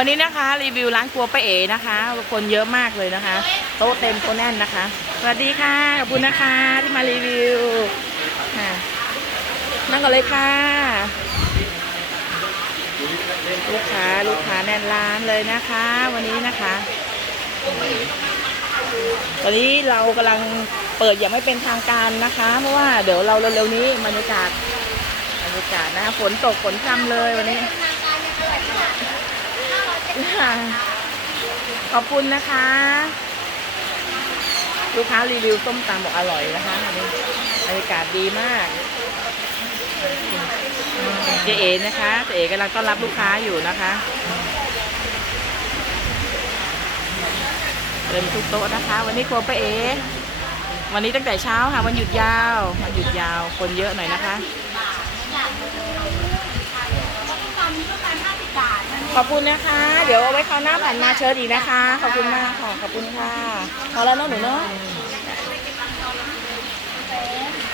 วันนี้นะคะ รีวิวร้านครัวป้าเอ๋นะคะ คนเยอะมากเลยนะคะ โต๊ะเต็มโต๊ะแน่นนะคะ สวัสดีค่ะขอบคุณนะคะที่มารีวิวค่ะนั่งกันเลยค่ะลูกค้าลูกค้าแน่นร้านเลยนะคะ วันนี้นะคะตอนนี้เรากำลังเปิดอย่างไม่เป็นทางการนะคะ เพราะว่าเดี๋ยวเราเร็วๆนี้บรรยากาศบรรยากาศนะคะฝนตกฝนพรำเลยวันนี้ ค่ะ ขอบคุณนะคะ ลูกค้ารีวิวส้มตำบอกอร่อยนะคะอันนี้บรรยากาศดีมากเจเอนะคะเจเอกำลังต้อนรับลูกค้าอยู่นะคะเต็มทุกโต๊ะนะคะ วันนี้ครัวป้าเอ วันนี้ตั้งแต่เช้าค่ะวันหยุดยาววันหยุดยาวคนเยอะหน่อยนะคะ ขอบคุณนะคะ เดี๋ยวเอาไว้คราวหน้าผ่านมาเชิญอีกนะคะ ขอบคุณมากค่ะ ขอบคุณค่ะ พอแล้วเนาะหนูเนาะ